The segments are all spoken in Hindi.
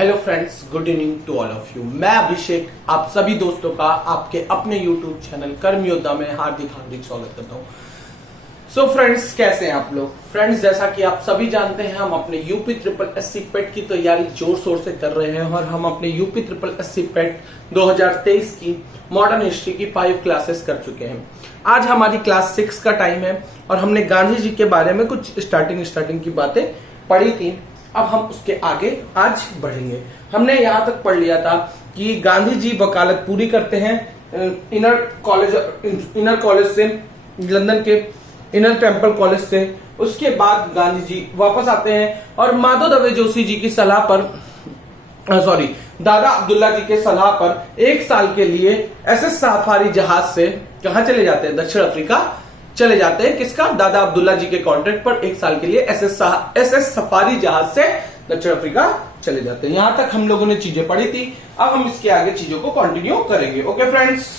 Hello friends, good evening to all of you. मैं अभिषेक आप सभी दोस्तों का आपके अपने यूट्यूब चैनल कर्म योद्धा में हार्दिक हार्दिक स्वागत करता हूं। सो फ्रेंड्स, कैसे हैं आप लोग? फ्रेंड्स, जैसा कि आप सभी जानते हैं, हम अपने यूपी ट्रिपल एससी पेट की तैयारी जोर शोर से कर रहे हैं और हम अपने यूपी ट्रिपल एससी पेट 2023 की मॉडर्न हिस्ट्री की 5 क्लासेस कर चुके हैं। आज हमारी क्लास 6 का टाइम है और हमने गांधी जी के बारे में कुछ स्टार्टिंग की बातें पढ़ी थी। अब हम उसके आगे आज बढ़ेंगे। हमने यहाँ तक पढ़ लिया था कि गांधी जी वकालत पूरी करते हैं इनर कॉलेज से, लंदन के इनर टेम्पल कॉलेज से। उसके बाद गांधी जी वापस आते हैं और माधव दवे जोशी जी की सलाह पर दादा अब्दुल्ला जी के सलाह पर 1 साल के लिए एसएस सफारी जहाज से कहां चले जाते हैं? दक्षिण अफ्रीका चले जाते हैं। किसका? दादा अब्दुल्ला जी के कॉन्ट्रैक्ट पर 1 साल के लिए एसएस सफारी जहाज से दक्षिण अफ्रीका चले जाते हैं। यहां तक हम लोगों ने चीजें पढ़ी थी। अब हम इसके आगे चीजों को कंटिन्यू करेंगे। ओके फ्रेंड्स,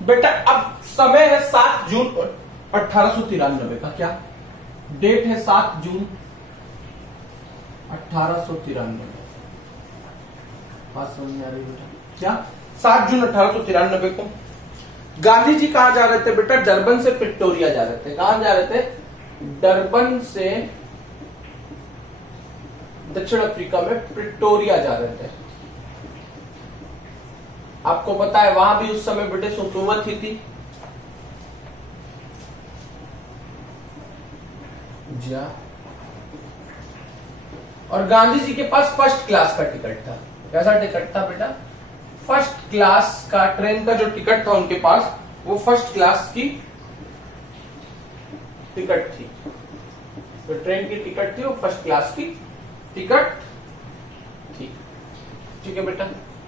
बेटा अब समय है 7 जून 1893 का। क्या डेट है? 7 जून 1893। बात समझ में आ रही बेटा? क्या 7 जून 1893 को गांधी जी कहां जा रहे थे बेटा? डरबन से प्रिटोरिया जा रहे थे। कहां जा रहे थे? डरबन से दक्षिण अफ्रीका में प्रिटोरिया जा रहे थे। आपको पता है वहां भी उस समय ब्रिटिश हुकूमत ही थी। और गांधी जी के पास फर्स्ट क्लास का टिकट था। कैसा टिकट था बेटा? फर्स्ट क्लास का, ट्रेन का जो टिकट था उनके पास, वो फर्स्ट क्लास की टिकट थी। तो ट्रेन की टिकट थी, वो फर्स्ट क्लास की टिकट थी। ठीक है बेटा,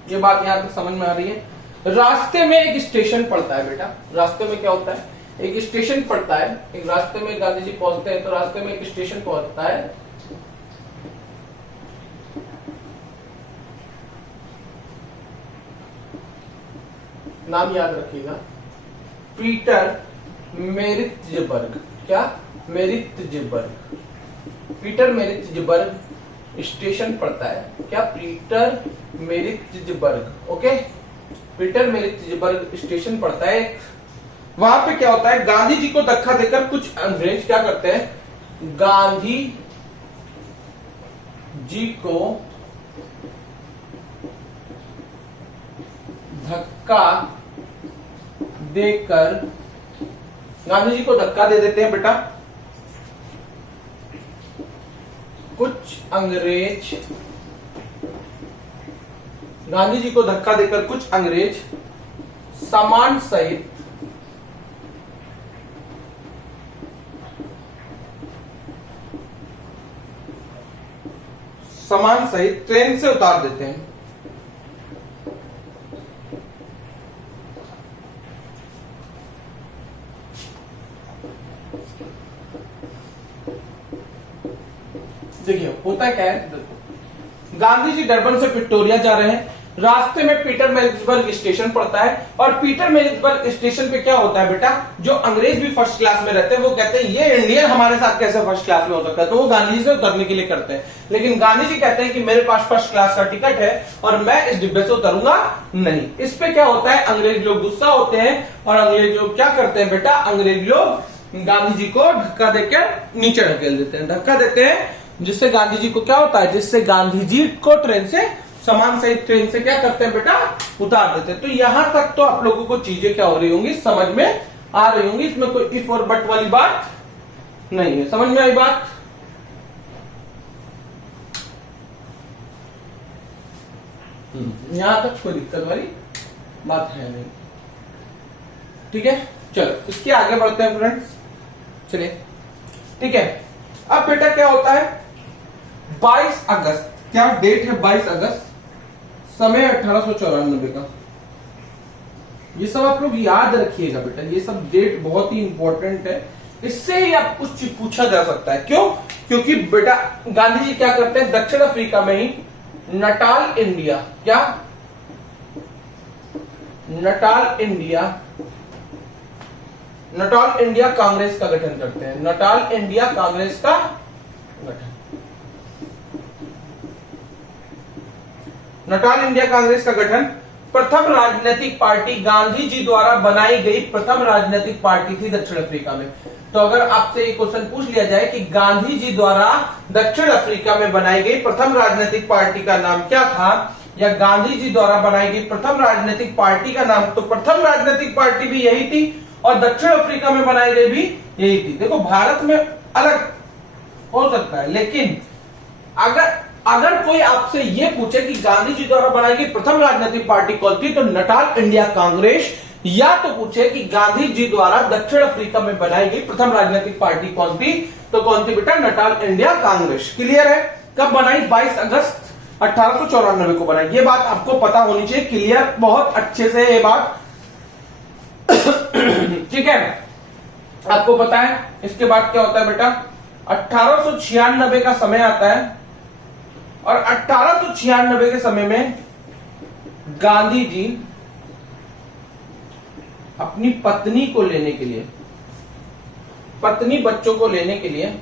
ये बात यहां तक समझ में आ रही है। रास्ते में एक स्टेशन पड़ता है बेटा। रास्ते में क्या होता है? एक स्टेशन पड़ता है। एक रास्ते में गांधी जी पहुंचते हैं तो रास्ते में एक स्टेशन पहुंचता है। नाम याद रखिएगा, पीटर मेरिट्जबर्ग। क्या? मेरिट्जबर्ग। पीटर मेरिट्जबर्ग स्टेशन पड़ता है। क्या? पीटर मेरिट्जबर्ग। ओके, पीटर मेरिट्जबर्ग स्टेशन पड़ता है। वहां पे क्या होता है? गांधी जी को धक्का देकर कुछ अंग्रेज क्या करते हैं? गांधी जी को धक्का देकर, गांधी जी को धक्का दे देते हैं बेटा कुछ अंग्रेज। गांधी जी को धक्का देकर कुछ अंग्रेज सामान सहित ट्रेन से उतार देते हैं। देखिए होता क्या है, गांधी जी डरबन से प्रिटोरिया जा रहे हैं। रास्ते में पीटर मेरिट्जबर्ग स्टेशन पड़ता है और पीटर मेरिट्जबर्ग स्टेशन पे क्या होता है बेटा? जो अंग्रेज भी फर्स्ट क्लास में रहते हैं वो कहते हैं ये इंडियन हमारे साथ कैसे फर्स्ट क्लास में हो सकता है, तो वो गांधी जी से उतरने के लिए करते हैं। लेकिन गांधी जी कहते हैं कि मेरे पास फर्स्ट क्लास का टिकट है और मैं इस डिब्बे से उतरूंगा नहीं। इस पे क्या होता है? अंग्रेज लोग गुस्सा होते हैं और अंग्रेज लोग क्या करते हैं बेटा? अंग्रेज लोग गांधी जी को धक्का देकर नीचे ढकेल देते हैं। धक्का देते हैं जिससे गांधी जी को क्या होता है? जिससे गांधी जी को ट्रेन से, सामान सहित ट्रेन से क्या करते हैं बेटा? उतार देते हैं। तो यहां तक तो आप लोगों को चीजें क्या हो रही होंगी? समझ में आ रही होंगी। इसमें कोई इफ और बट वाली बात नहीं है। समझ में आई बात? यहां तक कोई दिक्कत वाली बात है नहीं। ठीक है, चलो इसके आगे बढ़ते हैं फ्रेंड्स। चलिए, ठीक है। अब बेटा क्या होता है? 22 अगस्त, क्या डेट है? 22 अगस्त, समय 1894 का। ये सब आप लोग याद रखिएगा बेटा, ये सब डेट बहुत ही इंपॉर्टेंट है, इससे ही आप कुछ पूछा जा सकता है। क्यों? क्योंकि बेटा गांधी जी क्या करते हैं, दक्षिण अफ्रीका में ही नटाल इंडिया, क्या नटाल इंडिया कांग्रेस का गठन करते हैं। नटाल इंडिया कांग्रेस का गठन, नटाल इंडिया कांग्रेस का गठन प्रथम राजनीतिक पार्टी, गांधी जी द्वारा बनाई गई प्रथम राजनीतिक पार्टी थी दक्षिण अफ्रीका में। तो अगर आपसे एक क्वेश्चन पूछ लिया जाए कि गांधी जी द्वारा दक्षिण अफ्रीका में बनाई गई प्रथम राजनीतिक पार्टी का नाम क्या था, या गांधी जी द्वारा बनाई गई प्रथम राजनीतिक पार्टी का नाम, तो प्रथम राजनीतिक पार्टी भी यही थी और दक्षिण अफ्रीका में बनाई गई भी यही थी। देखो भारत में अलग हो सकता है, लेकिन अगर कोई आपसे ये पूछे कि गांधी जी द्वारा बनाई गई प्रथम राजनीतिक पार्टी कौन थी, तो नटाल इंडिया कांग्रेस, या तो पूछे कि गांधी जी द्वारा दक्षिण अफ्रीका में बनाई गई प्रथम राजनीतिक पार्टी कौन थी, तो कौन थी बेटा, नटाल इंडिया कांग्रेस। क्लियर है? कब बनाई? 22 अगस्त 1894 को बनाई। ये बात आपको पता होनी चाहिए, क्लियर, बहुत अच्छे से ये बात ठीक है, आपको पता है। इसके बाद क्या होता है बेटा, 1896 का समय आता है और 1896 के समय में गांधी जी अपनी पत्नी को लेने के लिए, पत्नी बच्चों को लेने के लिए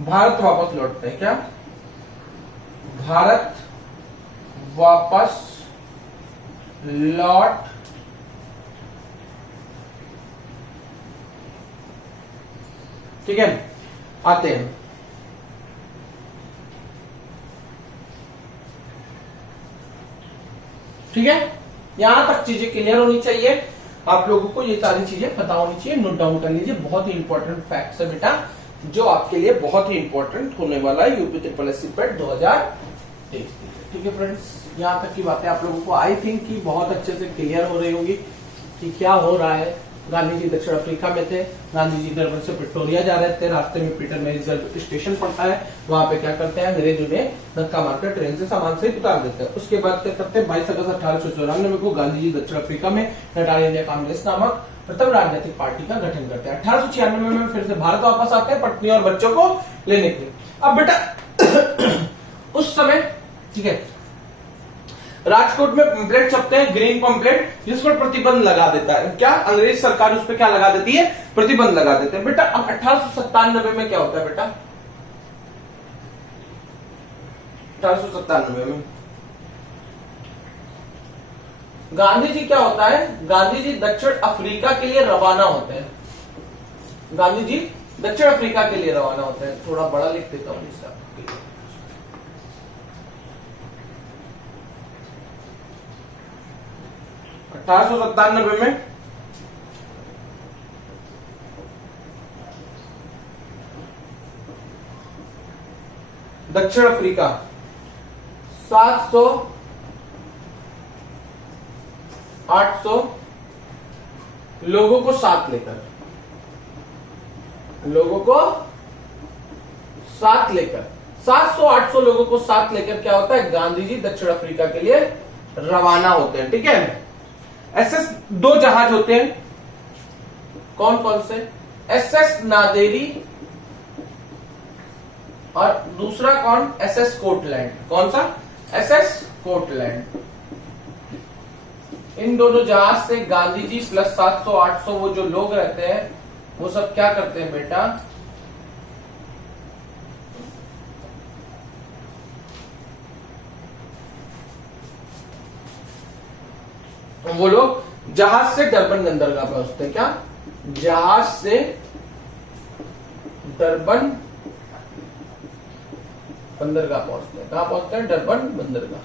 भारत वापस लौटते हैं। क्या? भारत वापस लौट ठीक है, आते हैं। ठीक है, यहां तक चीजें क्लियर होनी चाहिए, आप लोगों को ये सारी चीजें पता होनी चाहिए, नोट डाउन कर लीजिए। बहुत ही इंपॉर्टेंट फैक्ट्स है बेटा, जो आपके लिए बहुत ही इंपॉर्टेंट होने वाला है यूपी ट्रिपल एस सी पेट 2023। ठीक है फ्रेंड्स, यहां तक की बातें आप लोगों को आई थिंक कि बहुत अच्छे से क्लियर हो रही होगी कि क्या हो रहा है। गांधी जी दक्षिण अफ्रीका में थे, गांधी जी डरबन से प्रिटोरिया जा रहे थे, रास्ते में पीटर मैरीज स्टेशन पड़ता है, वहां पे क्या करते हैं, अंग्रेज उन्हें धक्का मारकर ट्रेन से सामान से उतार देते हैं। उसके बाद क्या करते हैं, 22 अगस्त 1894 को गांधी जी दक्षिण अफ्रीका में नटाल इंडिया कांग्रेस नामक प्रथम राजनीतिक पार्टी का गठन करते हैं। 1896 में फिर से भारत वापस आते हैं पत्नी और बच्चों को लेने के लिए। अब बेटा उस समय ठीक है, राजकोट में पंपलेट छपते हैं, ग्रीन पंपलेट, जिस पर प्रतिबंध लगा देता है। क्या? अंग्रेज सरकार उस पर क्या लगा देती है, प्रतिबंध लगा देते हैं। बेटा अब 1897 में क्या होता है बेटा, 1897 में गांधी जी क्या होता है, गांधी जी दक्षिण अफ्रीका के लिए रवाना होते हैं। गांधी जी दक्षिण अफ्रीका के लिए रवाना होते हैं। थोड़ा बड़ा लिख देता हूं इसका, 1897 में दक्षिण अफ्रीका 700 800 लोगों को साथ लेकर 700-800 लोगों को साथ लेकर क्या होता है, गांधी जी दक्षिण अफ्रीका के लिए रवाना होते हैं। ठीक है, एसएस 2 जहाज होते हैं, कौन कौन से, एसएस नादेरी और दूसरा कौन, एसएस कोटलैंड। कौन सा, एसएस कोटलैंड। इन दोनों जहाज से गांधी जी प्लस 700-800 वो जो लोग रहते हैं वो सब क्या करते हैं बेटा, वो लोग जहाज से डरबन बंदरगाह पहुंचते हैं। क्या? जहाज से डरबन बंदरगाह पहुंचते हैं। कहां पहुंचते हैं, डरबन बंदरगाह।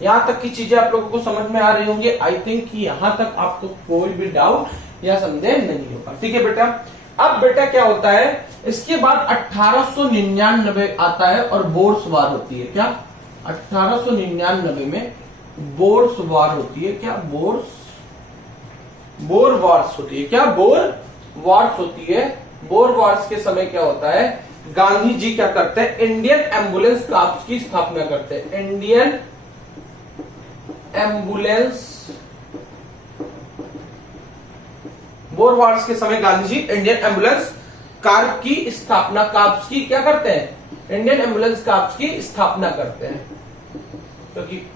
यहां तक की चीजें आप लोगों को समझ में आ रही होंगी। आई थिंक कि यहां तक आपको कोई भी डाउट या संदेह नहीं होगा। ठीक है बेटा, अब बेटा क्या होता है, इसके बाद 1899 आता है और बोर्स वार होती है। क्या? 1899 में बोर्स वार होती है। क्या? बोर्स बोर वॉर्स होती है। क्या बोर वॉर्स होती है? बोर वॉर्स के समय क्या होता है, गांधी जी क्या करते हैं, इंडियन एम्बुलेंस कॉर्प्स की स्थापना करते हैं। इंडियन एम्बुलेंस, बोर वॉर्स के समय Gandhi ji Indian ambulance corps की स्थापना, कॉर्प्स की क्या करते हैं, इंडियन एम्बुलेंस कॉर्प्स की स्थापना करते हैं। क्योंकि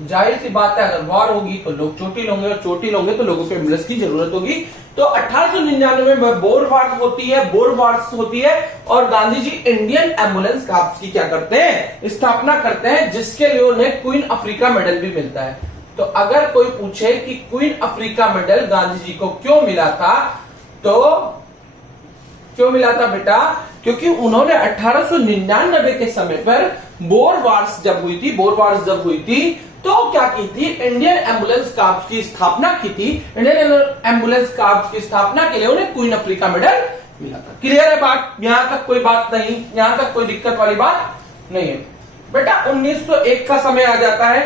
जाहिर सी बात है, अगर वॉर होगी तो लोग चोटिल होंगे, और चोटिल होंगे तो लोगों को एम्बुलेंस की जरूरत होगी। तो 1899 में बोर वॉर्स होती है और Gandhi ji Indian ambulance corps की क्या करते हैं, स्थापना करते हैं, जिसके लिए उन्हें क्वीन अफ्रीका मेडल भी मिलता है। तो अगर कोई पूछे कि queen Africa medal Gandhi ji को क्यों मिला था, तो क्यों मिला था बेटा, क्योंकि उन्होंने 1899 के समय पर बोर वॉर्स जब हुई थी तो क्या की थी, इंडियन एम्बुलेंस कॉर्प्स की स्थापना की थी। इंडियन एम्बुलेंस कॉर्प्स की स्थापना के लिए उन्हें क्वीन अफ्रीका मेडल मिला था। क्लियर है बात? यहां तक कोई बात नहीं, यहां तक कोई दिक्कत वाली बात नहीं है बेटा। 1901 का समय आ जाता है,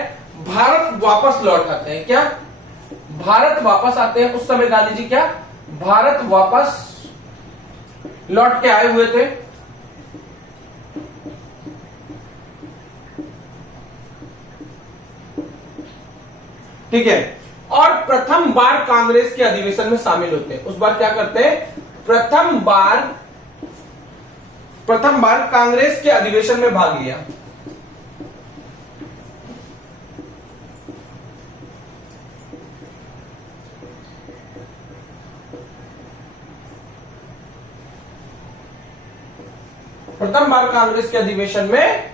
भारत वापस लौट आते हैं। क्या भारत वापस आते हैं? उस समय गांधी जी क्या भारत वापस लौट के आए हुए थे। ठीक है, और प्रथम बार कांग्रेस के अधिवेशन में शामिल होते हैं। उस बार क्या करते हैं, प्रथम बार कांग्रेस के अधिवेशन में भाग लिया। प्रथम बार कांग्रेस के अधिवेशन में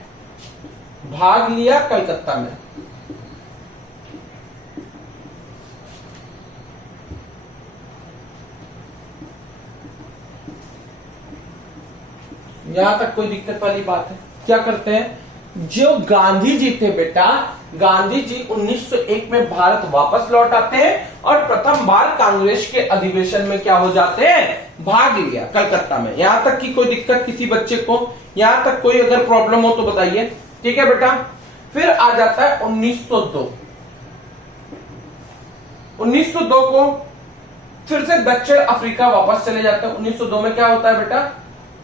भाग लिया कलकत्ता में। यहां तक कोई दिक्कत वाली बात है? क्या करते हैं, जो गांधी जी थे बेटा, गांधी जी 1901 में भारत वापस लौट आते हैं और प्रथम बार कांग्रेस के अधिवेशन में क्या हो जाते हैं, भाग लिया कलकत्ता में। यहां तक की कोई दिक्कत किसी बच्चे को, यहां तक कोई अगर प्रॉब्लम हो तो बताइए। ठीक है बेटा, फिर आ जाता है 1902। 1902 को फिर से दक्षिण अफ्रीका वापस चले जाते हैं। 1902 में क्या होता है बेटा,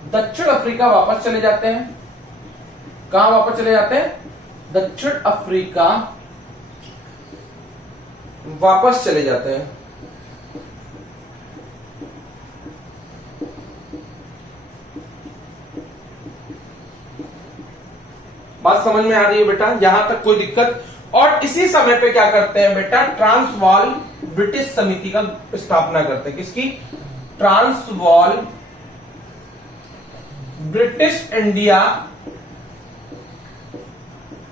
दक्षिण अफ्रीका वापस चले जाते हैं। कहां वापस चले जाते हैं, दक्षिण अफ्रीका वापस चले जाते हैं। बात समझ में आ रही है बेटा? यहां तक कोई दिक्कत? और इसी समय पे क्या करते हैं बेटा, ट्रांसवाल ब्रिटिश समिति का स्थापना करते हैं। किसकी? Transvaal British India,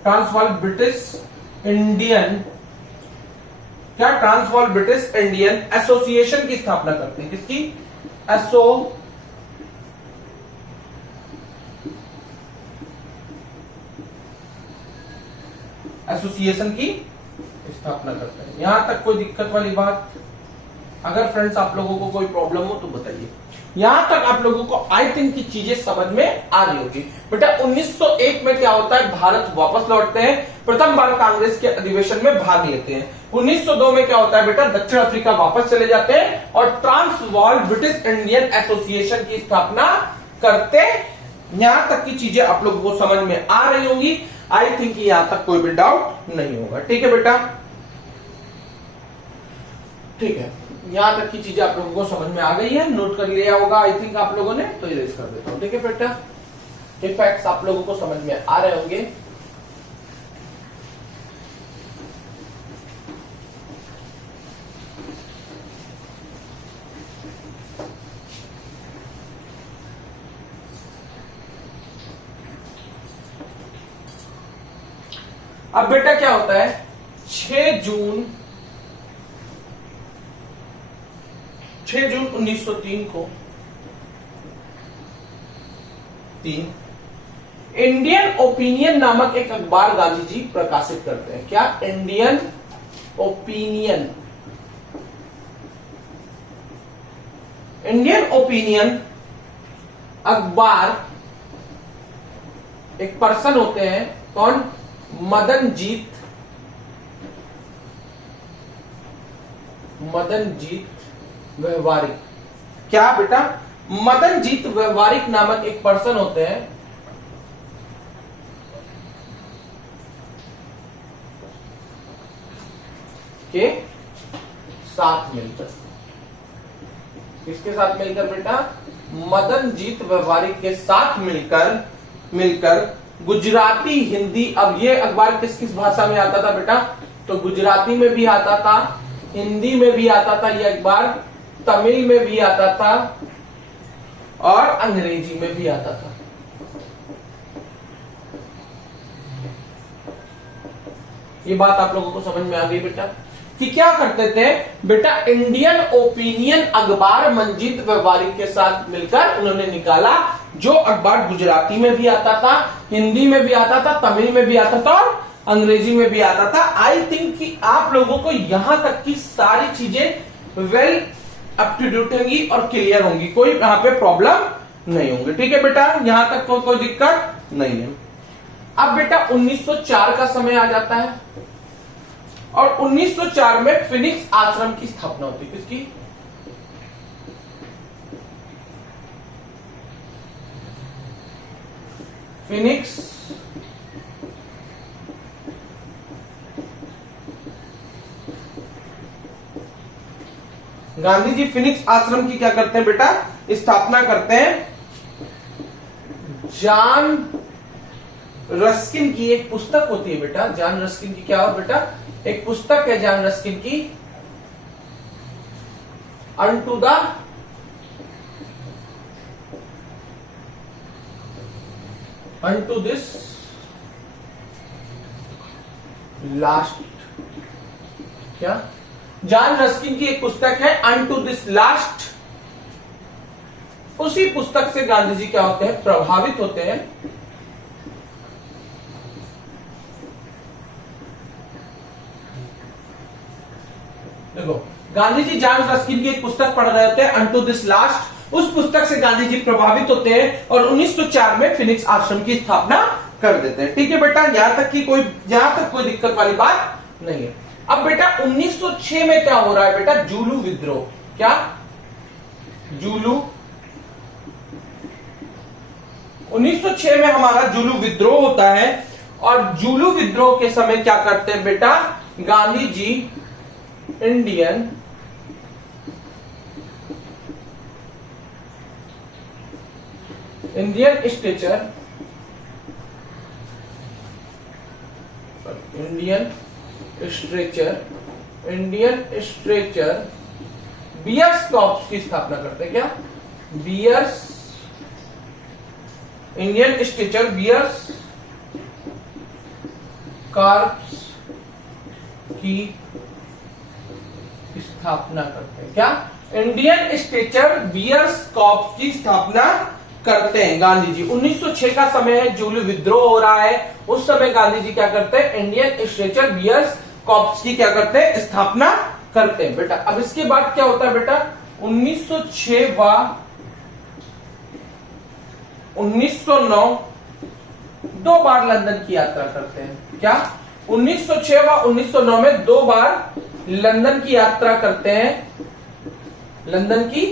Transvaal British Indian, क्या ट्रांसवाल ब्रिटिश इंडियन एसोसिएशन की स्थापना करते हैं। किसकी? एसोसिएशन की स्थापना करते हैं। यहां तक कोई दिक्कत वाली बात? अगर फ्रेंड्स आप लोगों को कोई प्रॉब्लम हो तो बताइए। यहां तक आप लोगों को आई थिंक की चीजें समझ में आ रही होगी बेटा। 1901 में क्या होता है, भारत वापस लौटते हैं, प्रथम बार कांग्रेस के अधिवेशन में भाग लेते हैं। 1902 में क्या होता है बेटा, दक्षिण अफ्रीका वापस चले जाते हैं और ट्रांसवाल ब्रिटिश इंडियन एसोसिएशन की स्थापना करते हैं। यहां तक की चीजें आप लोगों को समझ में आ रही होंगी। आई थिंक यहां तक कोई भी डाउट नहीं होगा। ठीक है बेटा, ठीक है, यहां तक की चीजें आप लोगों को समझ में आ गई है, नोट कर लिया होगा आई थिंक आप लोगों ने, तो इरेज कर देता हूं। ठीक है बेटा, ये फैक्ट्स आप लोगों को समझ में आ रहे होंगे। अब बेटा क्या होता है, 6 जून 1903 को इंडियन ओपिनियन नामक एक अखबार गांधी जी प्रकाशित करते हैं। क्या? Indian opinion. इंडियन ओपिनियन अखबार, एक पर्सन होते हैं, कौन? मदनजीत व्यवहारिक। क्या बेटा? मदनजीत व्यवहारिक नामक एक पर्सन होते हैं, के साथ मिलकर। किसके साथ मिलकर बेटा? मदनजीत व्यवहारिक के साथ मिलकर गुजराती, हिंदी। अब ये अखबार किस किस भाषा में आता था बेटा? तो गुजराती में भी आता था, हिंदी में भी आता था ये अखबार, तमिल में भी आता था और अंग्रेजी में भी आता था। ये बात आप लोगों को समझ में आ गई बेटा कि क्या करते थे बेटा? इंडियन ओपिनियन अखबार मंजीत व्यवहारिक के साथ मिलकर उन्होंने निकाला, जो अखबार गुजराती में भी आता था, हिंदी में भी आता था, तमिल में भी आता था और अंग्रेजी में भी आता था। आई थिंक कि आप लोगों को यहां तक की सारी चीजें वेल अप टू डेट होंगी और क्लियर होंगी, कोई यहां पे प्रॉब्लम नहीं होंगे। ठीक है बेटा, यहां तक कोई दिक्कत नहीं है। अब बेटा 1904 का समय आ जाता है और 1904 में फिनिक्स आश्रम की स्थापना होती है। किसकी? फिनिक्स गांधी जी फिनिक्स आश्रम की क्या करते हैं बेटा? स्थापना करते हैं। जॉन रस्किन की एक पुस्तक होती है बेटा, जॉन रस्किन की क्या हो बेटा? एक पुस्तक है जॉन रस्किन की, अनटू दिस लास्ट। क्या? जॉन रस्किन की एक पुस्तक है अनटू दिस लास्ट। उसी पुस्तक से गांधी जी क्या होते हैं? प्रभावित होते हैं। देखो, गांधी जी जॉन रस्किन की एक पुस्तक पढ़ रहे होते हैं अनटू दिस लास्ट। उस पुस्तक से गांधी जी प्रभावित होते हैं और 1904 में फिनिक्स आश्रम की स्थापना कर देते हैं। ठीक है बेटा, यहां तक कोई दिक्कत वाली बात नहीं है। अब बेटा 1906 में क्या हो रहा है बेटा? जुलू विद्रोह। क्या? जुलू 1906 में हमारा जुलू विद्रोह होता है और जुलू विद्रोह के समय क्या करते हैं बेटा? Gandhi ji Indian stretcher bears corps की स्थापना करते हैं। क्या? इंडियन स्ट्रेचर बियर्स कॉर्प्स की स्थापना करते हैं। क्या? इंडियन स्ट्रेचर बियर्स कॉर्प्स की स्थापना करते हैं गांधी जी। 1906 का समय है, जुलू विद्रोह हो रहा है। उस समय गांधी जी क्या करते हैं? इंडियन स्ट्रेचर बियर्स कॉर्प्स की क्या करते हैं? स्थापना करते हैं बेटा। अब इसके बाद क्या होता है बेटा? 1906 व 1909 दो बार लंदन की यात्रा करते हैं। क्या? 1906 व 1909 में दो बार लंदन की यात्रा करते हैं। लंदन की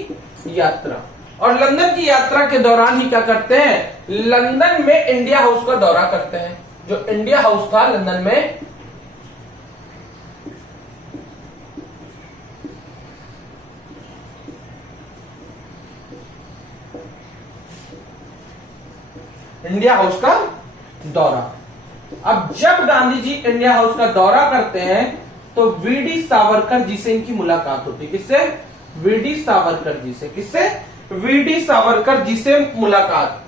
यात्रा, और लंदन की यात्रा के दौरान ही क्या करते हैं? लंदन में इंडिया हाउस का दौरा करते हैं। जो इंडिया हाउस था लंदन में, इंडिया हाउस का दौरा। अब जब गांधी जी इंडिया हाउस का दौरा करते हैं तो वीडी सावरकर जी से इनकी मुलाकात होती है। किससे? वीडी सावरकर जी से। किससे? वीडी सावरकर जी से मुलाकात।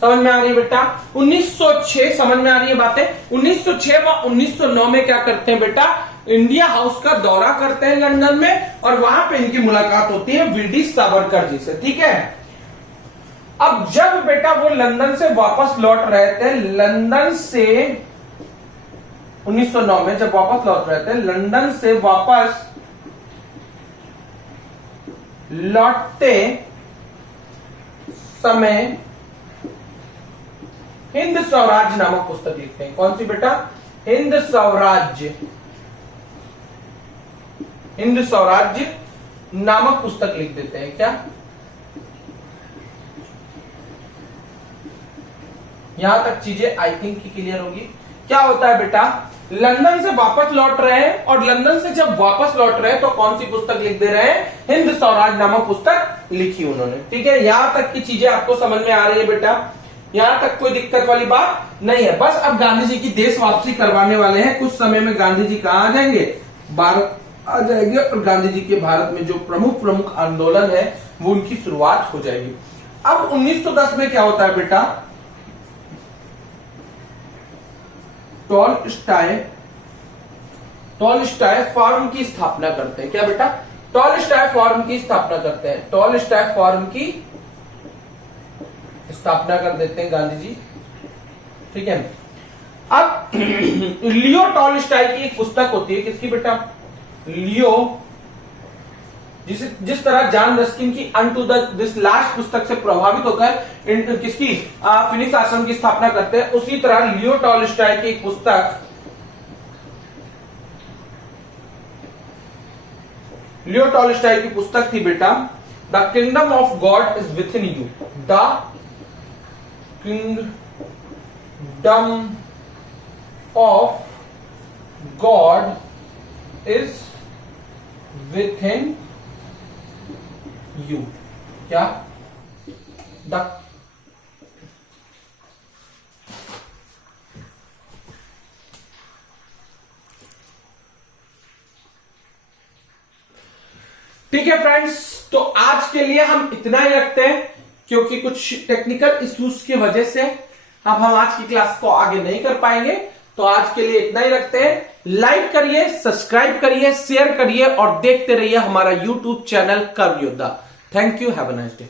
समझ में आ रही है बेटा? 1906 समझ में आ रही है बातें? 1906 व 1909 में क्या करते हैं बेटा? इंडिया हाउस का दौरा करते हैं लंदन में और वहां पे इनकी मुलाकात होती है वीडी सावरकर जी से। ठीक है। अब जब बेटा वो लंदन से वापस लौट रहे थे, लंदन से 1909 में जब वापस लौट रहे थे, लंदन से वापस लौटते समय हिंद स्वराज्य नामक पुस्तक लिखते हैं। कौन सी बेटा? हिंद स्वराज्य, हिंद स्वराज्य नामक पुस्तक लिख देते हैं। क्या यहां तक चीजें आई थिंक की क्लियर होगी? क्या होता है बेटा, लंदन से वापस लौट रहे हैं और लंदन से जब वापस लौट रहे हैं तो कौन सी पुस्तक लिख दे रहे हैं? हिंद स्वराज नामक पुस्तक लिखी उन्होंने। ठीक है, यहां तक की चीजें आपको समझ में आ रही है बेटा? यहां तक कोई दिक्कत वाली बात नहीं है। बस अब गांधी जी की देश वापसी करवाने वाले हैं। कुछ समय में गांधी जी कहां आ जाएंगे? भारत आ जाएंगे और गांधी जी के भारत में जो प्रमुख आंदोलन है वो उनकी शुरुआत हो जाएगी। अब 1910 में क्या होता है बेटा? टॉलस्टॉय फॉर्म की स्थापना करते हैं। क्या बेटा? टॉलस्टॉय फॉर्म की स्थापना करते हैं। टॉलस्टॉय फॉर्म की स्थापना कर देते हैं गांधी जी। ठीक है, अब लियो टॉलस्टॉय की एक पुस्तक होती है। किसकी बेटा? लियो, जिस तरह जॉन रस्किन की अनटू दिस लास्ट पुस्तक से प्रभावित होकर किसकी फिनिक्स आश्रम की स्थापना करते हैं, उसी तरह लियो टॉलस्टॉय की एक पुस्तक, लियो टॉलस्टॉय की पुस्तक थी बेटा, the kingdom of God is with in you. The kingdom of God is with in you. क्या? द ठीक है फ्रेंड्स, तो आज के लिए हम इतना ही रखते हैं क्योंकि कुछ टेक्निकल इश्यूज की वजह से अब हम आज की क्लास को आगे नहीं कर पाएंगे। तो आज के लिए इतना ही रखते हैं। लाइक करिए, सब्सक्राइब करिए, शेयर करिए और देखते रहिए हमारा यूट्यूब चैनल कर्म योद्धा। Thank you, have a nice day.